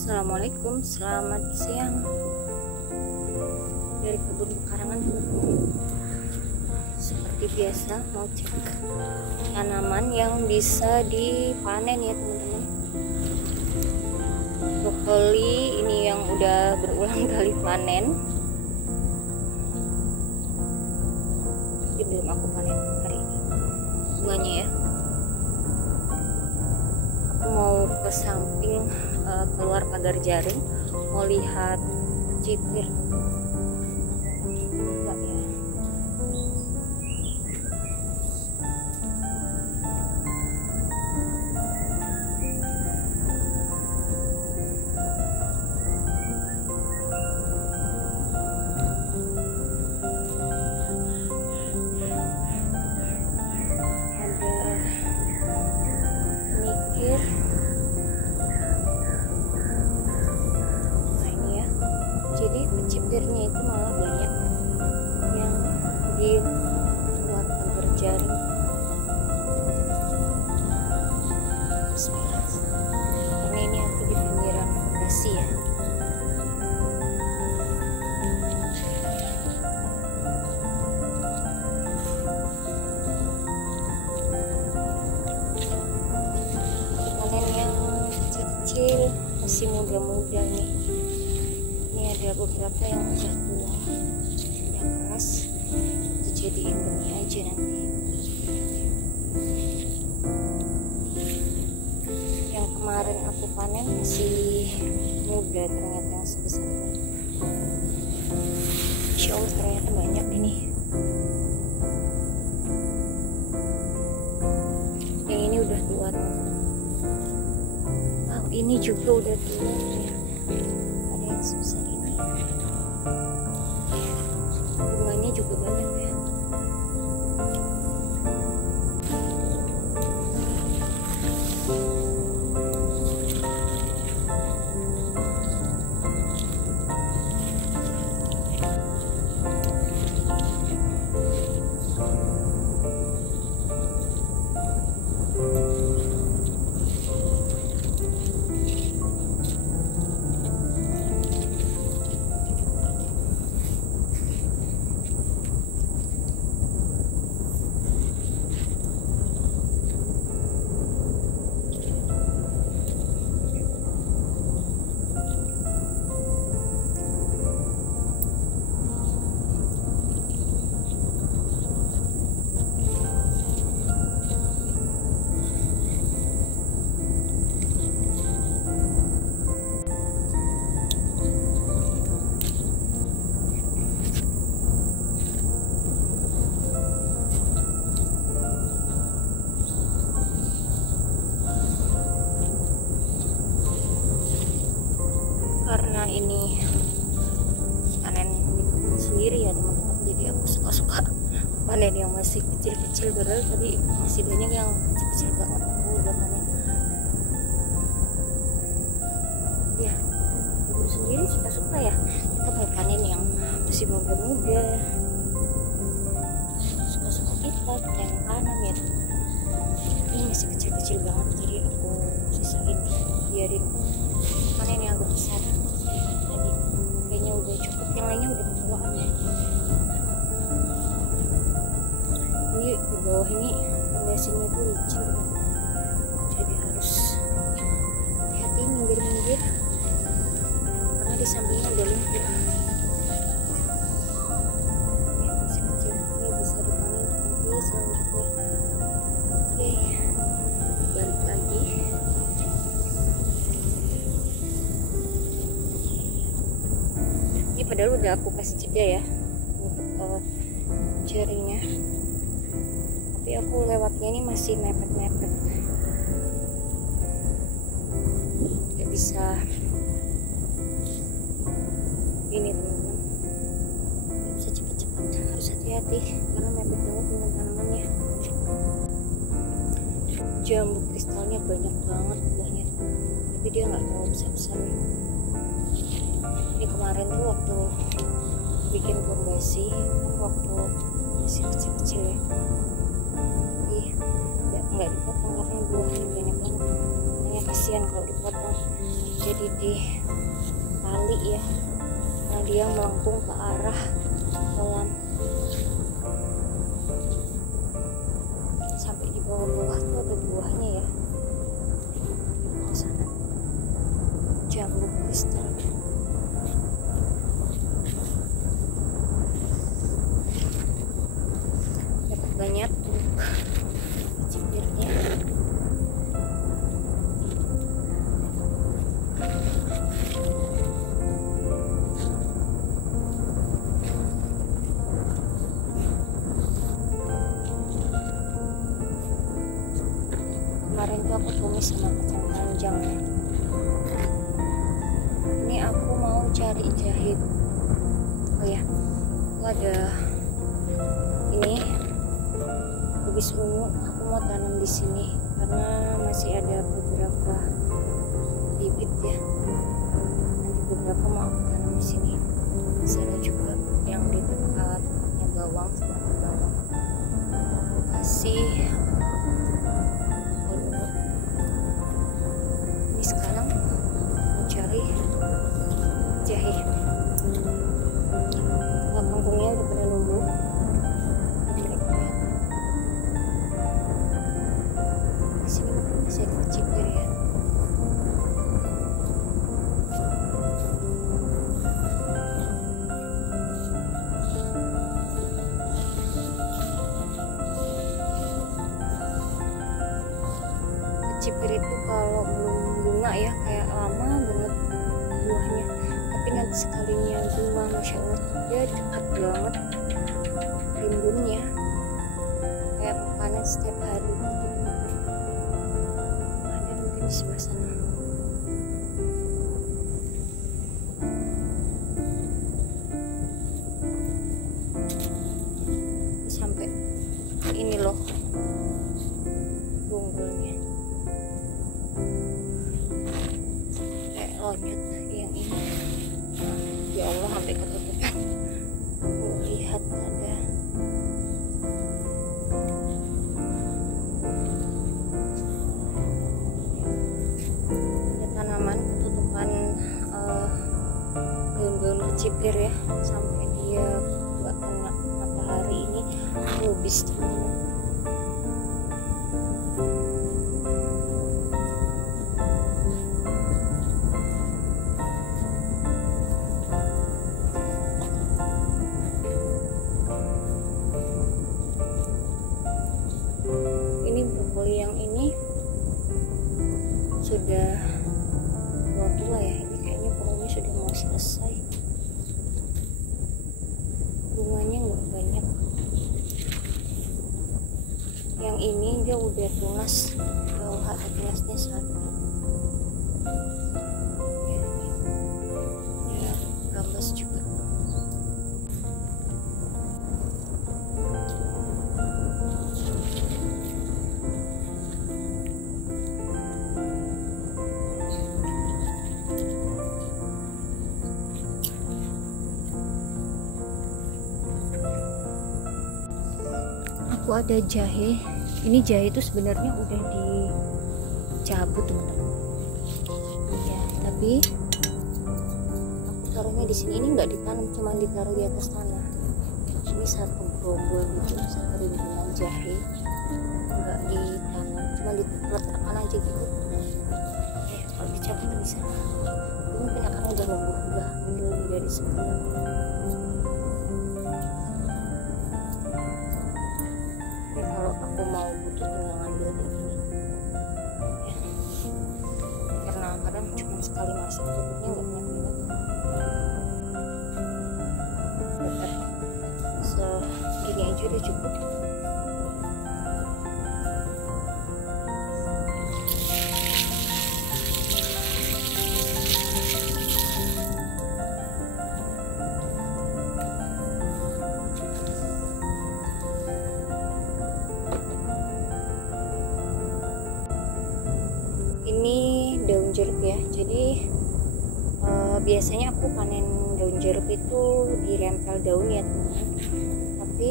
Assalamualaikum, selamat siang dari kebun pekarangan teman-teman. Seperti biasa mau cek tanaman yang bisa dipanen ya teman-teman. Brokoli ini yang udah berulang kali panen, tapi belum aku panen hari ini bunganya ya. Aku mau ke samping, keluar pagar jaring, mau lihat cipir enggak ya. Ada mikir. Jadi kecipirnya itu malah banyak yang di luar pagar jaring. Bismillah. Karena ini aku di pinggiran fondasi ya. Panen yang kecil-kecil, masih muda-muda nih. Ada beberapa yang udah tua, udah keras, dijadiin benih aja nanti. Yang kemarin aku panen masih muda, ternyata yang sebesar ini. Insya Allah ternyata banyak ini. Yang ini udah tua teman-teman. Oh, ini juga udah tua ya. Ada yang sebesar ini. Bunganya juga banyak ya. Karena ini panen di kebun sendiri ya teman-teman, jadi aku suka panen yang masih kecil-kecil. Padahal tadi masih banyak yang kecil-kecil banget aku udah panen ya. Kebun sendiri suka ya, kita mau panen yang masih muda-muda, suka kita yang tanam ya. Ini masih kecil-kecil banget, jadi aku sisain biarin panen yang agak besar. Tadi kayaknya udah cukup, yang lainnya udah ketuaan ya. Ini di bawah ini fondasinya tuh licin teman-teman, jadi harus hati-hati minggir-minggir karena di sampingnya udah lumpur. Ya, masih kecil, ini bisa dipanen nanti selanjutnya. Oke, balik lagi. Ini padahal udah aku kasih jeda ya untuk jaringnya, tapi aku lewatnya ini masih mepet-mepet, gak bisa ini teman-teman, gak bisa cepet-cepet, harus hati-hati karena mepet banget dengan tanamannya. Jambu kristalnya banyak banget buahnya, tapi dia nggak terlalu besar-besarnya. Ini kemarin tuh waktu bikin fondasi kan, waktu masih kecil-kecil ya, tapi nggak dipotong karena buahnya banyak banget. Makanya kasihan kalau dipotong. jadi di tali ya, nah dia melengkung ke arah kolam sampai di bawah-bawah tuh ada buahnya ya, di bawah sana jambu kristal. Dapat banyak cibirnya. Kemarin tuh aku tumis sama kacang panjang ya. Ini aku mau cari jahe. Oh ya, aku ada ini kubis ungu. Aku mau tanam di sini karena masih ada beberapa bibit ya. Nanti beberapa mau aku tanam di sini. Sana juga yang di tempatnya bawang, seperti bawang. Aku kasih ini sekarang mencari jahe. Kangkungnya udah pada numbuh. Di sini masih ada kecipir ya. Kecipir itu kalau belum bunga ya kayak lama banget buahnya, tapi nanti sekalinya bunga, masya Allah dia cepat banget rimbunnya, kayak makanan setiap hari gitu. Ada mungkin di sebelah sana. Sampai ini loh bonggolnya kayak lonyot yang ini. Ya Allah sampai ketutupan. Aku lihat ada tanaman ketutupan daun-daun kecipir ya, sampai dia nggak kena matahari. Ini lubis teman-teman. Ini brokoli yang ini sudah tua-tua ya, ini kayaknya pohonnya sudah mau selesai, bunganya nggak banyak. Yang ini dia udah tunas, bawah ada tunasnya satu ya, ini ya gambas juga. Aku ada jahe. Ini jahe itu sebenarnya udah dicabut teman-teman ya, tapi aku taruhnya di sini. Ini nggak ditanam, cuma ditaruh di atas tanah. Ini satu grogol gitu, satu rimbunan jahe, nggak ditanam, cuma diletakkan aja gitu. Kalau dicabut bisa, mungkin akan udah numbuh, udah lebih dari sebulan. Aku mau butuh tinggal ngambil kayak gini ya, karena kadang cuma sekali masak tutupnya nggak banyak segini aja udah cukup. Ini daun jeruk ya, jadi biasanya aku panen daun jeruk itu dirempel daun ya teman-teman, tapi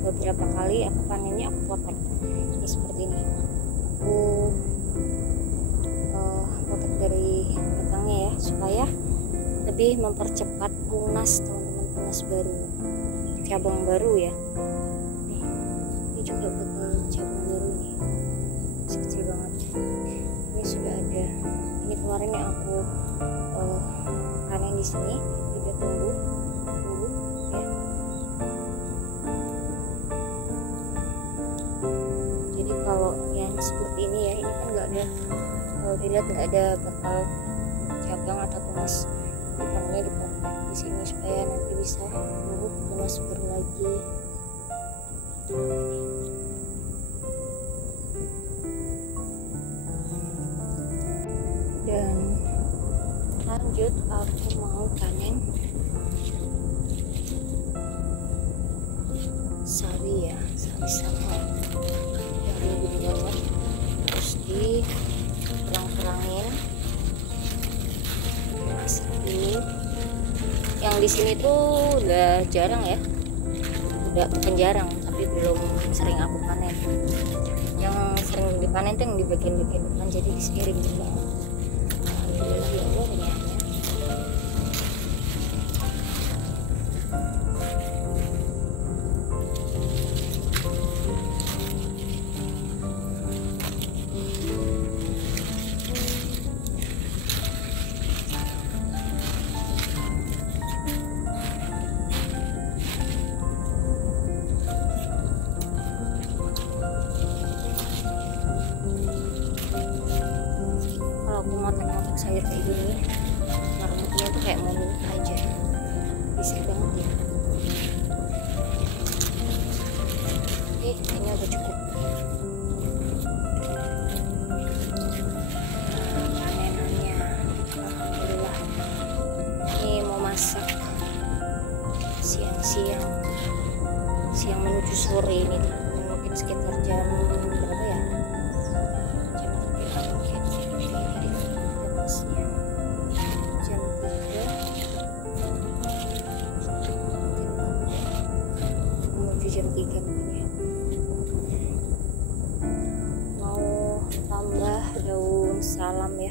beberapa kali aku panennya aku potong ini seperti ini. Aku potong dari lebih mempercepat tunas teman-teman, tunas baru, cabang baru ya. Nih, ini juga bakal cabang baru nih, masih kecil banget. Ini sudah ada, ini kemarin yang aku panen di sini udah tumbuh ya. Jadi kalau yang seperti ini ya, ini kan nggak ada, kalau dilihat nggak ada bakal cabang atau tunas, ikannya dipotong di sini supaya nanti bisa tumbuh tunas baru lagi. Dan lanjut aku mau panen sawi ya, sawi sama yang gede banget, terus di terang-terangin, masak dulu. Yang di sini tuh udah jarang ya, udah bukan jarang tapi belum sering aku panen. Yang sering dipanen tuh yang di bagian-bagian depan, jadi di sini ringan banget. Alhamdulillah ya Allah, banyaknya. Aku makan sayur kayak gini, marmutnya tuh kayak mau mulut aja, bisa banget ya. Ini udah cukup. Panenannya alhamdulillah. Ini mau masak siang menuju sore ini, mungkin sekitar jam berapa ya, jam 3 mungkin ya. Mau tambah daun salam ya.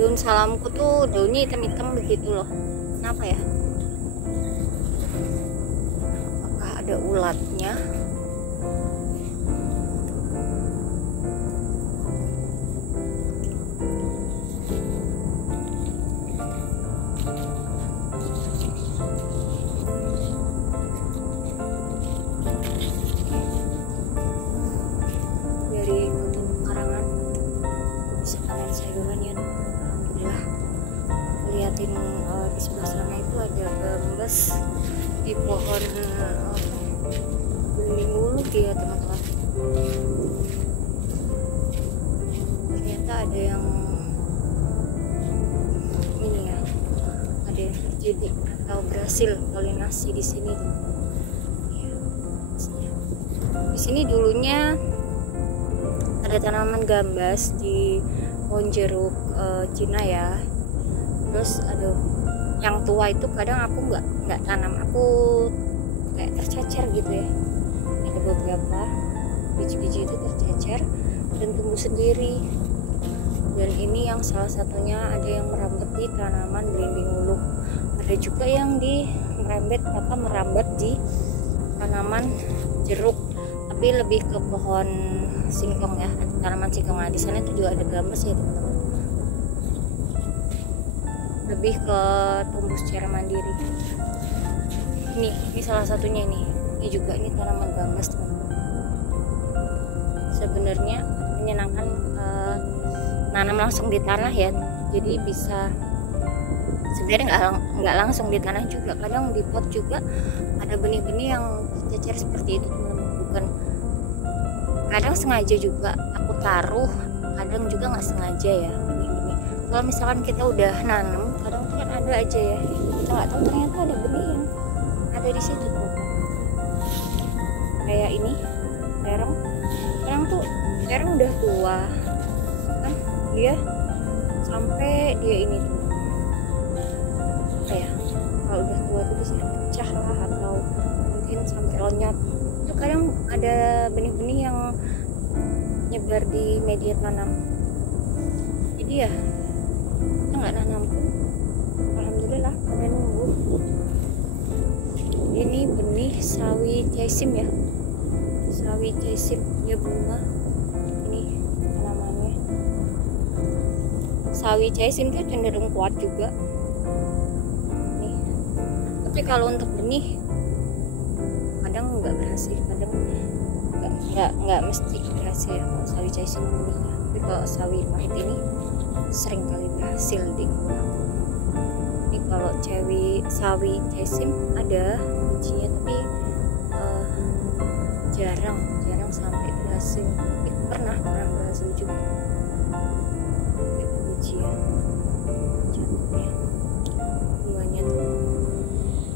Daun salamku tuh daunnya hitam-hitam begitu loh. Kenapa ya? Apakah ada ulatnya? Liatin di sebelah sana itu ada gambas di pohon beling uluk ya teman-teman. Ternyata ada yang ini ya, ada yang terjadi atau berhasil polinasi di sini. Di sini dulunya ada tanaman gambas di pohon jeruk Cina ya. Terus ada yang tua itu kadang aku nggak tanam, aku kayak tercecer gitu ya. Ada beberapa biji-biji itu tercecer dan tumbuh sendiri. Dan ini yang salah satunya ada yang merambat di tanaman belimbing uluk. Ada juga yang merambat di tanaman jeruk, tapi lebih ke pohon singkong ya, tanaman singkong. Nah, di sana itu juga ada gambas ya teman-teman. Lebih ke tumbuh secara mandiri. Ini salah satunya nih. Ini juga ini tanaman gambas teman-teman. Sebenarnya menyenangkan nanam langsung di tanah ya. Jadi bisa sebenarnya nggak langsung di tanah juga. Kadang di pot juga ada benih-benih yang tercecer seperti itu teman-teman. Bukan, kadang sengaja juga aku taruh, kadang juga nggak sengaja ya benih-benih. Kalau misalkan kita udah nanam, kadang tuh kan ada aja ya, kita nggak tahu ternyata ada benih yang ada di situ tuh. Kayak ini terang tuh udah tua kan, dia sampai dia ini tuh apa ya, kalau udah tua tuh bisa pecah lah atau mungkin sampai lonyot. Itu kadang ada benih-benih yang nyebar di media tanam, jadi ya kita nggak nanam pun alhamdulillah pada nunggu. Ini benih sawi jaisim ya, sawi jaisim ya, bunga ini tanamannya. Sawi jaisim tuh cenderung kuat juga nih, tapi kalau untuk benih kadang nggak berhasil, kadang nggak mesti berhasil ya kalau sawi jaisim benihnya. Tapi kalau sawi pahit ini sering kali berhasil di kebun aku. Ini kalau sawi jaisim ada bijinya, tapi jarang sampai berhasil. Tapi pernah berhasil juga. Bijinya cantik ya, bunganya tuh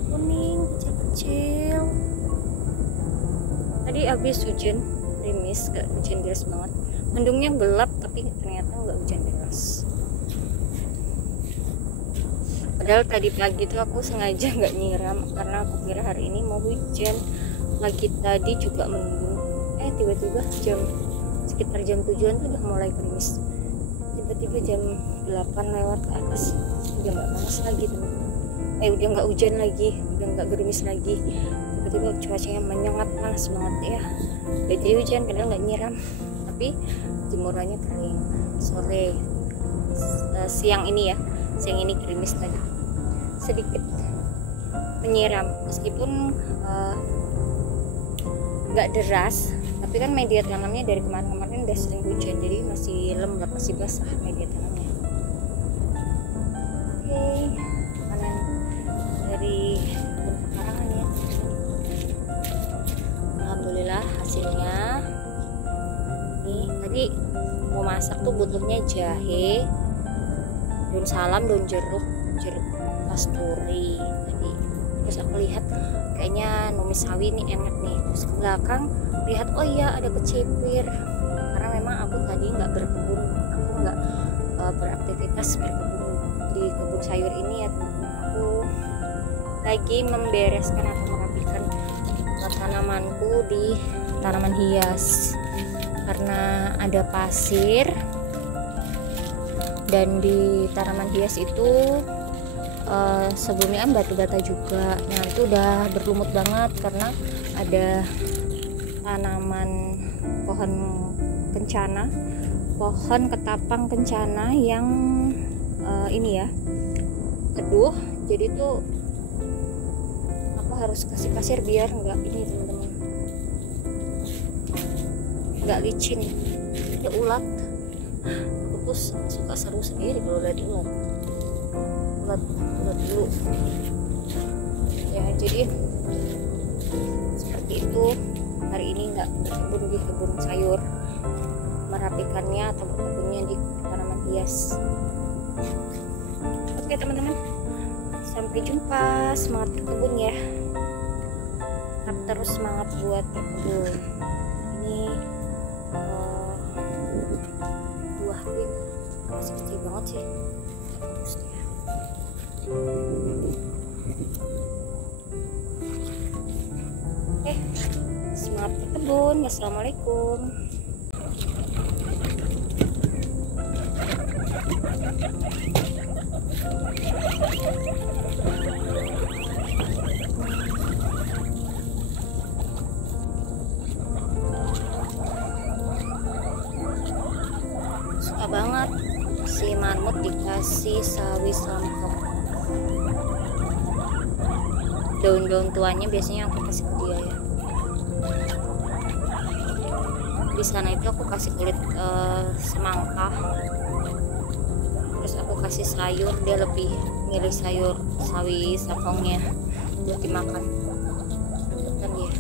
kuning kecil-kecil. Tadi habis hujan gerimis, gak hujan deras banget, mendungnya gelap tapi ternyata nggak hujan deras. Padahal tadi pagi tuh aku sengaja nggak nyiram karena aku kira hari ini mau hujan. Pagi tadi juga mendung, tiba-tiba sekitar jam 7-an tuh udah mulai gerimis. Tiba-tiba jam 8 lewat ke atas udah nggak panas lagi teman-teman. Udah nggak hujan lagi, udah nggak gerimis lagi. Tiba-tiba cuacanya menyengat, panas banget ya. Udah jadi hujan, padahal nggak nyiram, tapi jemurannya kering. Sore siang ini gerimis tadi, sedikit menyiram meskipun nggak deras, tapi kan media tanamnya dari kemarin udah sering hujan, jadi masih lembab, masih basah media tanamnya. Oke, panen dari kebun pekarangan ya. Alhamdulillah hasilnya. Nih tadi mau masak tuh butuhnya jahe, daun salam, daun jeruk kasturi tadi. Terus aku lihat kayaknya numis sawi ini enak nih. Terus ke belakang lihat, oh iya ada kecipir, karena memang aku tadi nggak berkebun, aku nggak beraktivitas berkebun di kebun sayur ini ya teman-teman. Aku lagi membereskan atau merapikan tanamanku di tanaman hias karena ada pasir. Dan di tanaman hias itu sebelumnya kan batu-bata juga. Nah itu udah berlumut banget karena ada tanaman pohon kencana, pohon ketapang kencana yang ini ya teduh. Jadi tuh aku harus kasih pasir biar nggak ini teman-teman, nggak licin. Ada ulat, aku tuh suka seru sendiri kalau lihat ulat dulu ya. Jadi seperti itu, hari ini nggak berkebun di kebun sayur, merapikannya atau berkebunnya di tanaman hias. Oke teman-teman, sampai jumpa. Semangat berkebun ya, tetap terus semangat buat berkebun. Ini buah pin masih kecil banget sih, bagus dia. Semangat berkebun. Wassalamualaikum. Suka banget si marmut dikasih sawi samkok. Daun-daun tuanya biasanya aku kasih ke dia ya. Di sana itu aku kasih kulit semangka, terus aku kasih sayur, dia lebih milih sayur sawi sangkongnya buat dimakan kan dia.